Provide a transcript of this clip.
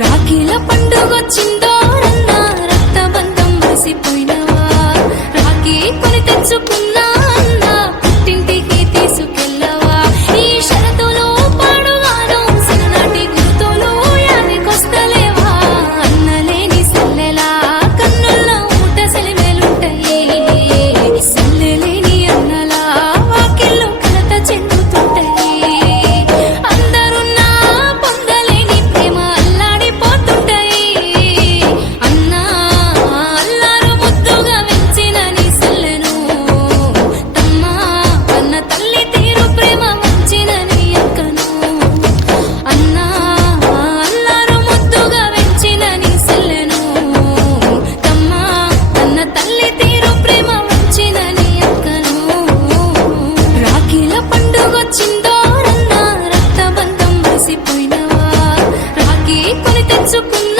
రాఖీల పండుగొచ్చిందోరన్నా రక్తబంధం మరిసిపోయినవా రాఖీ కొని తెచ్చుకున్నా అన్నా పుట్టింటికి తీసుకెళ్ళవా ఈ షరతులు పాడుగాను సిననాటి గుర్తులు యాదికొస్తలేవా అన్నలేని సెల్లెలా కన్నుల్ల ఊట సెలిమేలుంటాయి సెల్లెలేని అన్నలా వాకిళ్ళు కలత చెందుతుంటాయి అందరున్నా పొందలేని ప్రేమ అల్లాడిపోతుంటాయి అన్నా అల్లారు ముద్దుగా పెంచిన నీ సెల్లెను తమ్మ అన్న తల్లి తీరు ప్రేమ వంచిన నీ అక్కను అన్నా అల్లారు ముద్దుగా పెంచిన నీ సెల్లెను తమ్మ అన్న తల్లి తీరు ప్రేమ వంచిన నీ అక్కను రాఖీల పండుగొచ్చిందోరన్నా రక్తబంధం మరిసిపోయినవా రాఖీ కొని తెచ్చుకున్నా